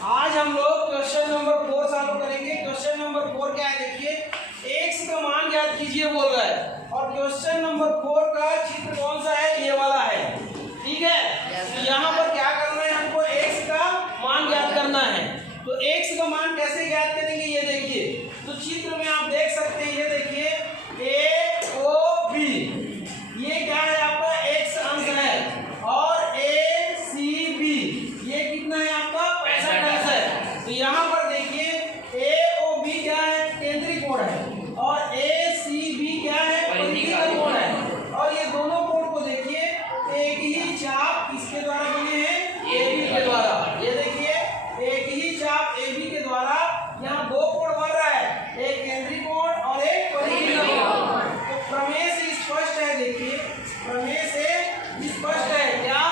आज हम लोग क्वेश्चन नंबर 4 सॉल्व करेंगे। क्वेश्चन नंबर 4 क्या है देखिए, x का मान ज्ञात कीजिए बोल रहा है और क्वेश्चन नंबर 4 का चित्र कौन सा है, ये वाला है। ठीक है, तो यहाँ पर क्या करना है, हमको x का मान ज्ञात करना है। तो x का मान कैसे ज्ञात करेंगे ये देखिए, तो चित्र में आप देख सकते हैं, ये देखिए AOB, ये क्या है आपका x अंश है और ACB ये कितना है आपका 65 अंश है। तो यहाँ पर देखिए AOB क्या है, केंद्रीय कोण है और ACB क्या है, परिधि का कोण है। और ये दोनों कोण को देखिए एक ही चाप किसके द्वारा बने हैं, AB के द्वारा। ये देखिए एक ही चाप AB के द्वारा यहाँ दो कोण बन रहा है, एक केंद्रीय कोण और एक परिधि का कोण। तो प्रमेय से स्पष्ट है, देखिए प्रमेय से स्पष्ट है क्या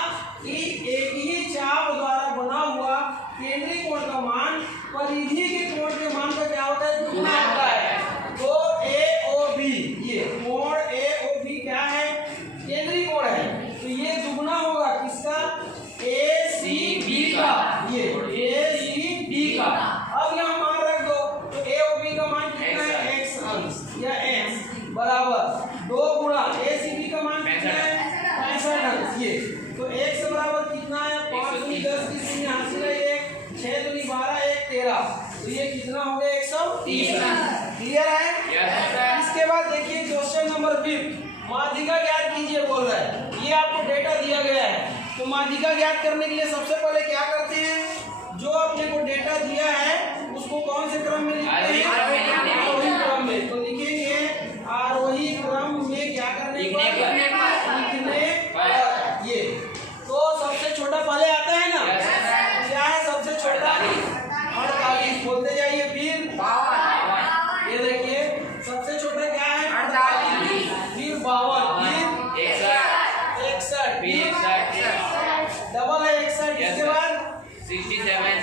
कि एक ही चाप द्वारा बना हुआ केंद्रीय कोण का मान परिधि के कोण के मान का क्या होता है, दुगुना होता है। तो AOB, ये कोण AOB क्या है, केंद्रीय कोण है, तो ये दुगुना होगा किसका, ACB का, ये ACB का। अब यहाँ मान रख दो, तो AOB का मान कितना है, x अंश या x बराबर 2 गुणा ACB का मान कितना है, 65 अंश। ये तो x बराबर कितना है, 5 दूनी 10 की शून्य हासिल है 1, 6 दूनी 12 1 13, तो ये कितना हो गया 130। क्लियर है? इसके बाद देखिए क्वेश्चन नंबर 5, माध्यिका ज्ञात कीजिए बोल रहा है। ये आपको डेटा दिया गया है, तो माध्यिका ज्ञात करने के लिए सबसे पहले क्या करते हैं, जो अपने को डेटा दिया है उसको कौन से क्रम में लिखते हैं, आरोही क्रम में। तो लिखेंगे आरोही क्रम में क्या करने लिखने पर। ये तो सबसे छोटा पहले आता है ना, क्या है सबसे छोटा, 48 बोलते जाइए, फिर 52, ये देखिए सबसे छोटा क्या है 48, फिर 52, फिर 61, फिर डबल है 61, इसके बाद 67,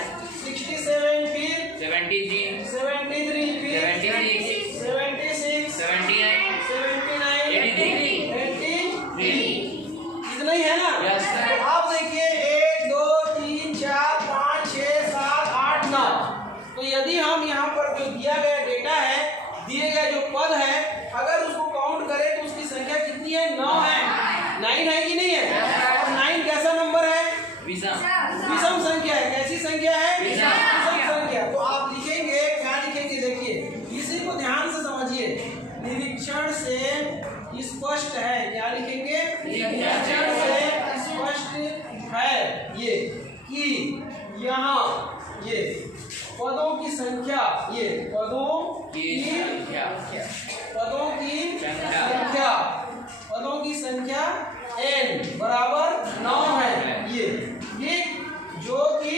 फिर 73, फिर 76, 79, 83, इतना ही है ना। तो आप देखिए 1 2 3 4 5 6 7 8 9, तो यदि हम यहाँ पर जो दिया गया डेटा है, दिए गए जो पद है, अगर उसको काउंट करें तो उसकी संख्या कितनी है, 9 है। 9 है कि नहीं है, और 9 कैसा नंबर है, विषम संख्या है। कैसी संख्या है, विषम संख्या। तो आप लिखेंगे, क्या लिखेंगे देखिए, इसी को ध्यान से समझिए, निरीक्षण से स्पष्ट है, क्या लिखेंगे, निरीक्षण से स्पष्ट है ये कि यहाँ ये पदों की संख्या, ये पदों की संख्या n बराबर 9 है। ये जो कि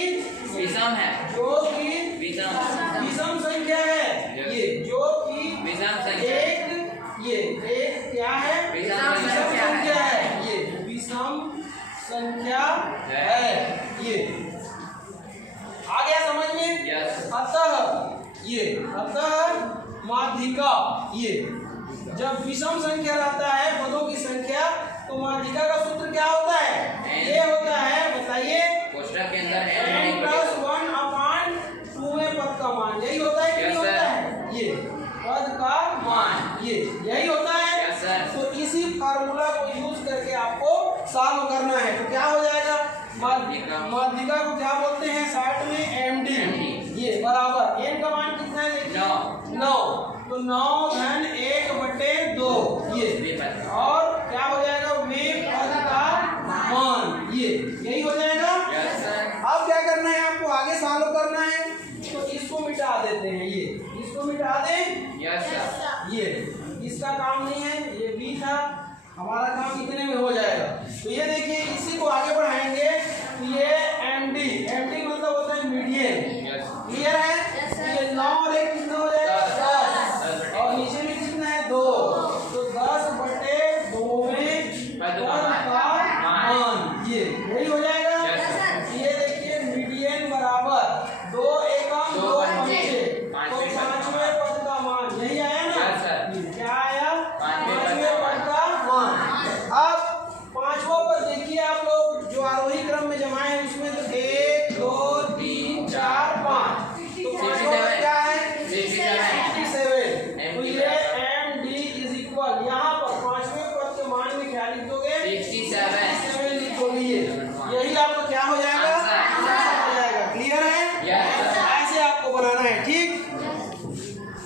विषम है, जो कि विषम संख्या है, ये जो कि विषम संख्या, एक क्या है, विषम संख्या है, ये विषम संख्या है। ये आ गया समझ में। अतः माध्यिका, ये जब विषम संख्या रहता है पदों की संख्या, तो माध्यिका का सूत्र क्या होता है, ये होता है, बताइए, कोष्ठक के अंदर n+1/2 में पद का मान, यही होता है कि नहीं होता है, ये पद का मान, ये यही होता है। तो इसी फार्मूला को यूज करके आपको सॉल्व करना है। तो क्या हो जाएगा, माध्यिका को क्या बोलते हैं, शॉर्ट में MD, ये बराबर n का मान कितना है देखिए 9, तो 9 घन 1/2, ये और क्या हो जाएगा, वे पद का मान, ये यही हो जाएगा। अब क्या करना है, आपको आगे सॉल्व करना है, तो इसको मिटा देते हैं, ये इसको मिटा दें, ये इसका काम नहीं है, ये B था, हमारा काम इतने में हो जाएगा। तो ये देखिए, इसी को आगे बढ़ाएं।